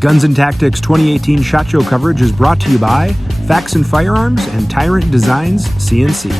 Guns and Tactics 2018 SHOT Show coverage is brought to you by Facts and Firearms and Tyrant Designs CNC.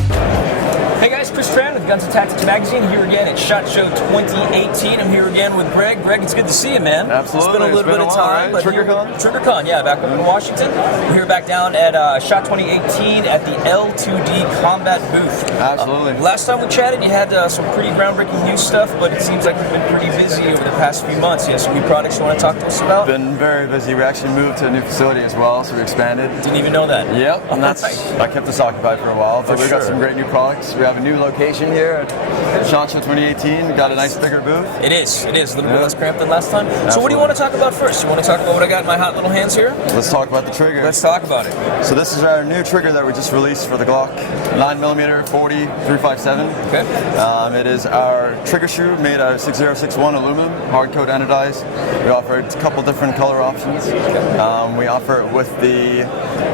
Hey guys, Chris Tran with Guns and Tactics Magazine here again at SHOT Show 2018. I'm here again with Greg. Greg, it's good to see you, man. Absolutely. It's been a little bit of time. Right? TriggerCon, yeah, back up in Washington. We're here back down at SHOT 2018 at the L2D Combat booth. Absolutely. Last time we chatted, you had some pretty groundbreaking new stuff, but it seems like you've been pretty busy over the past few months. You have some new products you want to talk to us about? Been very busy. We actually moved to a new facility as well, so we expanded. Didn't even know that. Yep, and that's I kept us occupied for a while, but we've got some great new products. We have a new location here at SHOT Show 2018. Got a nice bigger booth. It is. A little bit less cramped than last time. Absolutely. So what do you want to talk about first? You want to talk about what I got in my hot little hands here? Let's talk about the trigger. Let's talk about it. So this is our new trigger that we just released for the Glock 9mm 40 357. Okay. It is our trigger shoe made out of 6061 aluminum, hard coat anodized. We offer a couple different color options. We offer it with the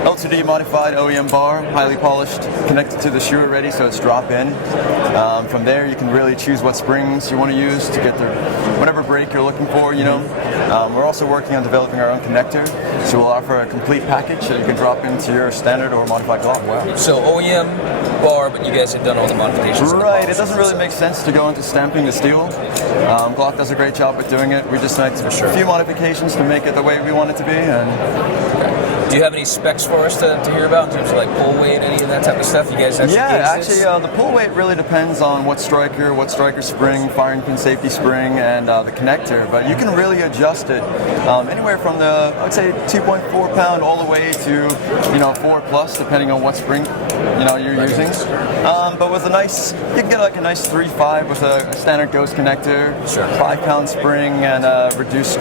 L2D modified OEM bar, highly polished, connected to the shoe already, so it's drop in. From there, you can really choose what springs you want to use to get the whatever break you're looking for. We're also working on developing our own connector, so we'll offer a complete package that you can drop into your standard or modified Glock. Wow. So OEM bar, but you guys have done all the modifications. Right. It doesn't really make sense to go into stamping the steel. Glock does a great job with doing it. We just make a few modifications to make it the way we want it to be. Do you have any specs for us to hear about in terms of like pull weight, any of that type of stuff? You guys have the pull weight really depends on what striker spring, firing pin safety spring, and the connector. But you can really adjust it anywhere from I would say 2.4 pound all the way to 4 plus, depending on what spring you're using. But with you can get like a nice 3.5 with a standard ghost connector, 5 pound spring, and a reduced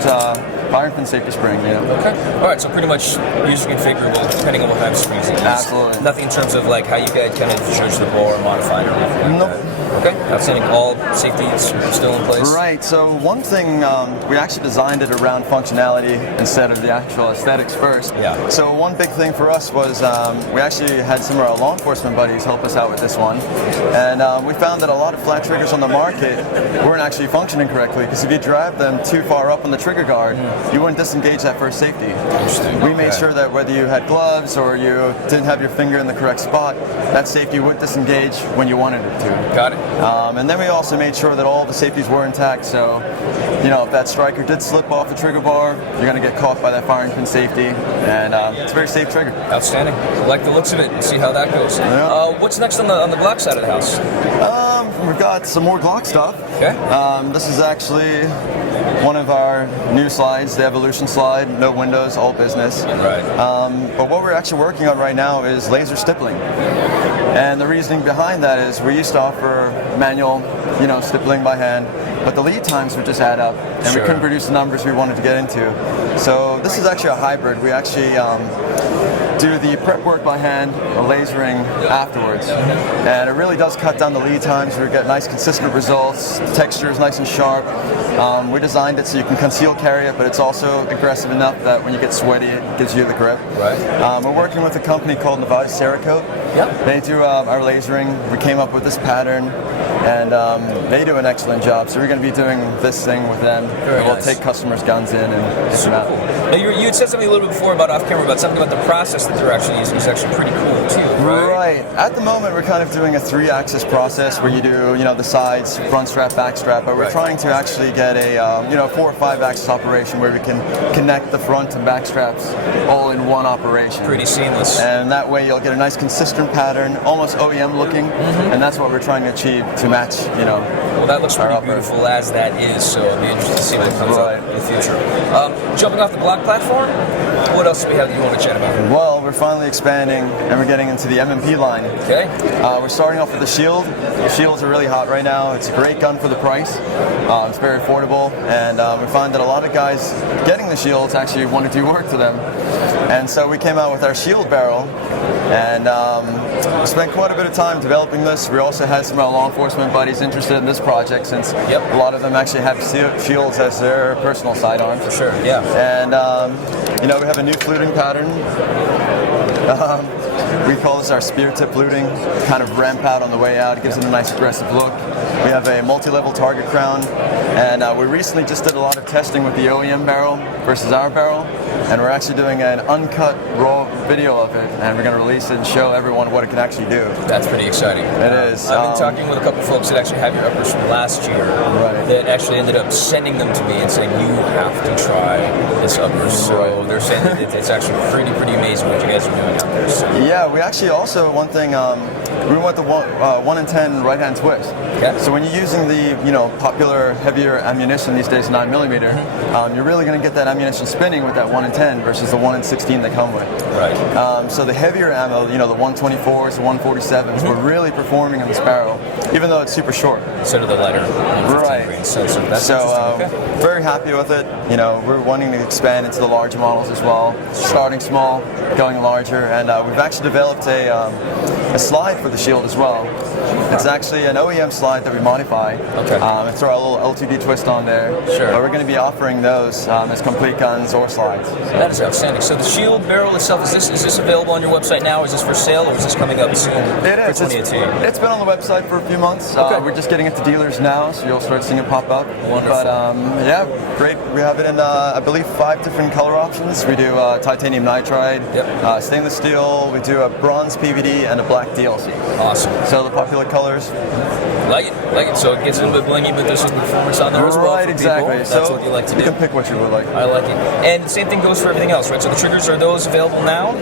firing pin safety spring. Okay. All right. So pretty much user configurable depending on what type of springs you use. Absolutely. Nothing in terms of like how you guys kind of judge the ball or modify it or anything like that. Okay. Outstanding. All safety is still in place. Right. So one thing we actually designed it around functionality instead of the actual aesthetics first. Yeah. So one big thing for us was we actually had some of our law enforcement buddies help us out with this one, and we found that a lot of flat triggers on the market weren't actually functioning correctly because if you drive them too far up on the trigger guard, you wouldn't disengage that first safety. We made sure that whether you had gloves or you didn't have your finger in the correct spot, that safety would disengage when you wanted it to. Got it. And then we also made sure that all the safeties were intact, so if that striker did slip off the trigger bar, you're going to get caught by that firing pin safety, and it's a very safe trigger. Outstanding. I like the looks of it. We'll see how that goes. Yeah. What's next on the Glock side of the house? We've got some more Glock stuff. Okay. This is actually one of our new slides, the Evolution slide, no windows, all business. Right. But what we're actually working on right now is laser stippling. And the reasoning behind that is we used to offer manual, stippling by hand, but the lead times would just add up, and we couldn't produce the numbers we wanted to get into. So this is actually a hybrid. We actually do the prep work by hand or lasering afterwards, and it really does cut down the lead times. We get nice consistent results. The texture is nice and sharp. We designed it so you can conceal carry it, but it's also aggressive enough that when you get sweaty it gives you the grip. Right. We're working with a company called Nevada Cerakote. Yep. They do our lasering. We came up with this pattern, and they do an excellent job, so we're going to be doing this thing with them. We'll take customers' guns in and get them out. Now you had said something a little bit before about off camera about something about the process that they're actually using is actually pretty cool too, right? Right. At the moment, we're kind of doing a 3-axis process where you do, the sides, front strap, back strap, but we're trying to actually get a, 4 or 5-axis operation where we can connect the front and back straps all in one operation. Pretty seamless. And that way you'll get a nice consistent pattern, almost OEM looking, and that's what we're trying to achieve to match, Well, that looks pretty beautiful as that is, so it'll be interesting to see what comes up in the future. Jumping off the Glock platform, what else do we have that you want to chat about? Well, we're finally expanding, and we're getting into the M&P line. Okay. We're starting off with the Shield. The Shields are really hot right now. It's a great gun for the price. It's very affordable, and we find that a lot of guys getting the Shields actually want to do work to them. And so we came out with our Shield barrel, and we spent quite a bit of time developing this. We also had some of our law enforcement buddies interested in this project since a lot of them actually have Shields as their personal sidearm. For sure, yeah. And, we have a new fluting pattern. We call this our spear tip fluting. Kind of ramp out on the way out. It gives it a nice aggressive look. We have a multi-level target crown, and we recently just did a lot of testing with the OEM barrel versus our barrel, and we're actually doing an uncut raw video of it, and we're going to release it and show everyone what it can actually do. That's pretty exciting. It is. I've been talking with a couple folks that actually have your uppers from last year that actually ended up sending them to me and saying, you have to try this upper. So they're saying that it's actually pretty amazing what you guys are doing out there. So. Yeah, we actually also, one thing, we went the 1 in 10 right-hand twist. Okay. So when you're using the popular heavier ammunition these days, 9mm, you're really going to get that ammunition spinning with that 1 in 10 versus the 1 in 16 they come with. Right. So the heavier ammo, the 124s, the 147s, were really performing in this barrel, even though it's super short. Instead of the lighter 115 grain. So that's interesting. Very happy with it. We're wanting to expand into the larger models as well. Starting small, going larger, and we've actually developed a slide for the Shield as well. It's actually an OEM slide that we modify. Okay. And throw a little L2D twist on there. Sure. But we're going to be offering those as complete guns or slides. That is outstanding. So the Shield barrel itself, is this available on your website now? Is this for sale, or is this coming up soon? It is. For 2018? It's been on the website for a few months. We're just getting it to dealers now, so you'll start seeing it pop up. Wonderful. But yeah, great. We have it in, I believe, 5 different color options. We do titanium nitride, stainless steel, we do a bronze PVD, and a black DLC. Awesome. So the popular colors. Like it. So it gets a little bit blingy, but there's some performance on there as well. Right, exactly. That's so what you like to do. You can pick what you would like. I like it. And the same thing goes for everything else, right? So the triggers, are those available now?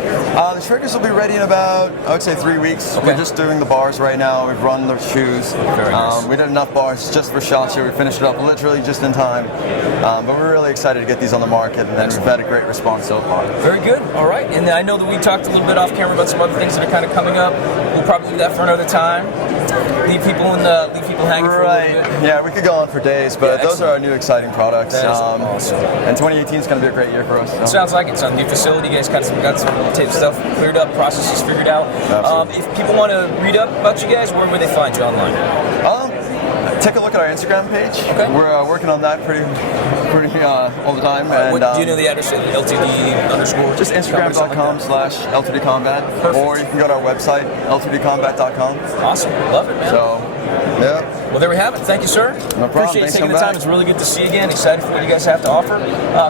The triggers will be ready in about, I would say, 3 weeks. Okay. We're just doing the bars right now. We've run the shoes. Very nice. We did enough bars just for SHOT Show. We finished it up literally just in time. But we're really excited to get these on the market, and we've had a great response so far. Very good. All right. And I know that we talked a little bit off camera about some other things that are kind of coming up. We'll probably do that for another time. Leave people hanging for a little bit. Yeah, we could go on for days, but those are our new exciting products. That is awesome. And 2018 is going to be a great year for us. So. Sounds like it. It's on the new facility. You guys got some tape stuff cleared up, processes figured out. If people want to read up about you guys, where would they find you online? Take a look at our Instagram page. Okay. We're working on that pretty all the time. And, do you know the address? L2D_? Just Instagram.com/L2D Combat. Perfect. Or you can go to our website, L2Dcombat.com. Awesome. Love it, man. So, yeah. Well, there we have it. Thank you, sir. No problem. Appreciate you taking the time. It's really good to see you again. Excited for what you guys have to offer.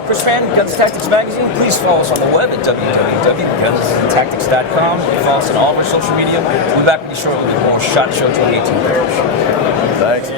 Chris Fan, Guns and Tactics Magazine. Please follow us on the web at www.gunsandtactics.com. You can follow us on all of our social media. We'll be back with you shortly with more SHOT Show 2018 coverage. Thanks.